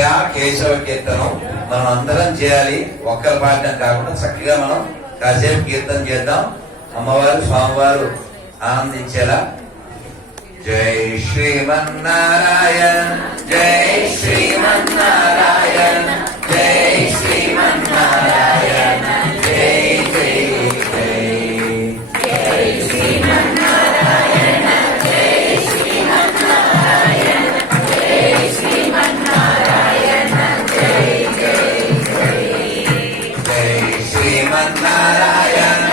జయ కేశవ కీర్తనం మనం అందరం చేయాలి. ఒక్కరి పాఠం కాకుండా చక్కగా మనం కాసేపు కీర్తన చేద్దాం. అమ్మవారు స్వామివారు ఆనందించేలా. జై శ్రీమన్నారాయణ జై శ్రీమన్నారాయణ. శ్రీమన్నారాయణ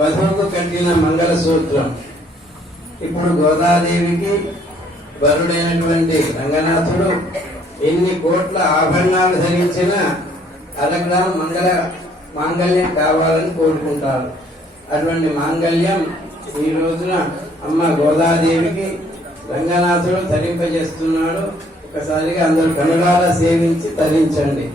వధువుకు కట్టిన మంగళ సూత్రం ఇప్పుడు గోదాదేవికి వరుడైనటువంటి రంగనాథుడు ఎన్ని కోట్ల ఆభరణాలు ధరించిన అరగ్రామ్ మంగళ మాంగళ్యం కావాలని కోరుకుంటారు. అటువంటి మాంగళ్యం ఈ రోజున అమ్మ గోదాదేవికి రంగనాథుడు ధరింపజేస్తున్నాడు ఒకసారిగా అందరూ కనులాల సేవించి తరించండి.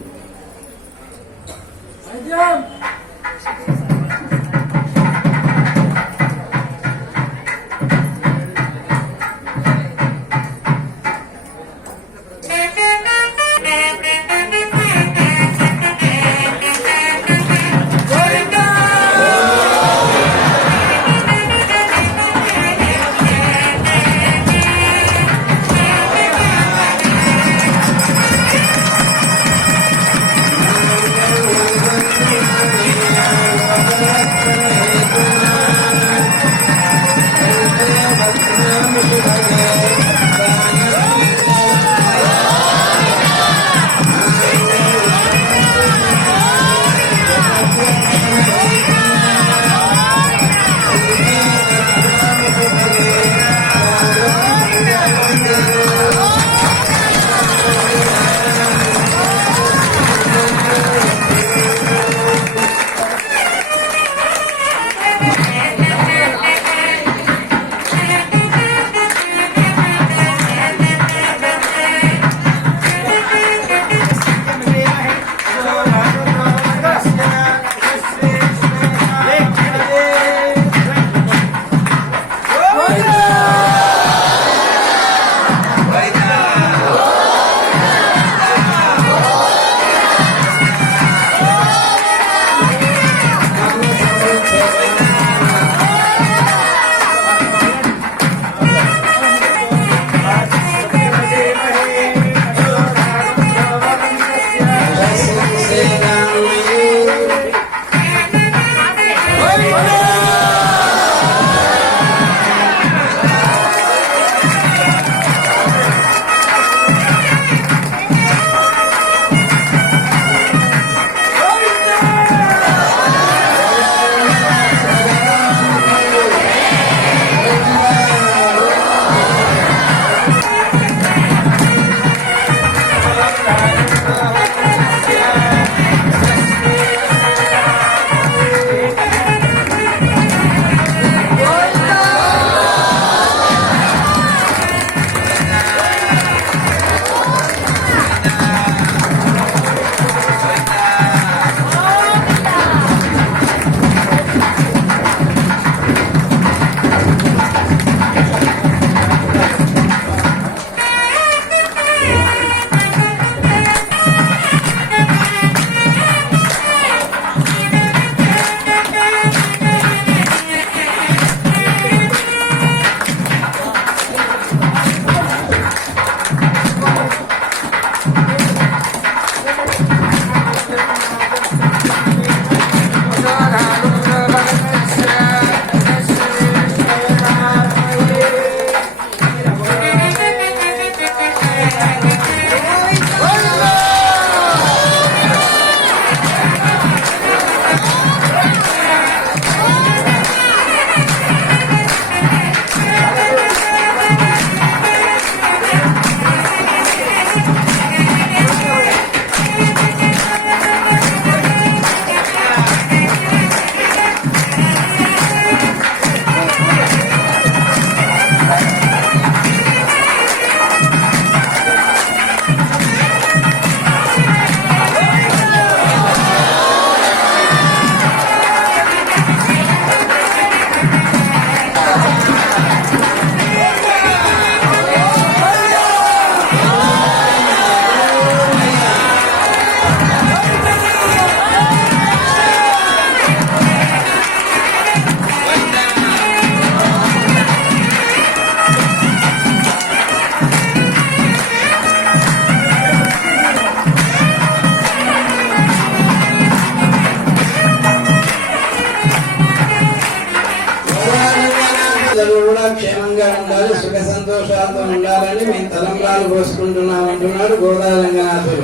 క్షేమంగా ఉండాలి సుఖ సంతోషాలతో ఉండాలని మేము తలంబ్రాలు పోసుకుంటున్నాం అంటున్నాడు గోదారంగనాథుడు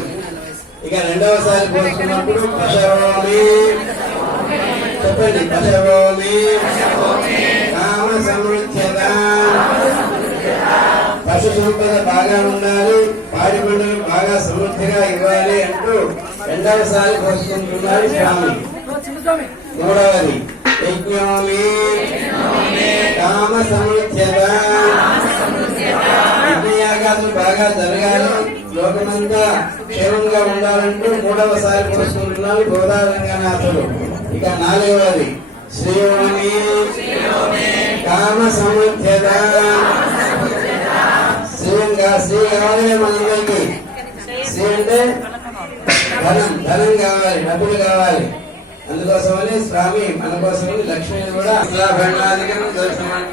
ఇక రెండవసారి పోసుకున్నప్పుడు పశవోమి. చెప్పండి పశవోమి. కామ సమృద్ధత పశు సంపద బాగా ఉండాలి పాడి పండుగ బాగా సమృద్ధిగా ఇవ్వాలి అంటూ రెండవసారి పోసుకుంటున్నాడు స్వామి. మూడవది యజ్ఞోమి కామ సమృద్ధ్యత యజ్ఞయాగాదులు బాగా జరగాలి లోకమంతా క్షేమంగా ఉండాలంటూ మూడవసారి పోసుకుంటున్నాడు గోదారంగనాథుడు ఇక నాలుగవది శ్రీయోమి కామ సమృద్ధ్యత శ్రీగా శ్రీ కావాలి మనందరికి శ్రీ అంటే ధనం ధనం కావాలి డబ్బులు కావాలి. అందుకోసమని స్వామి మన కోసమని లక్ష్మి కూడా దర్శనం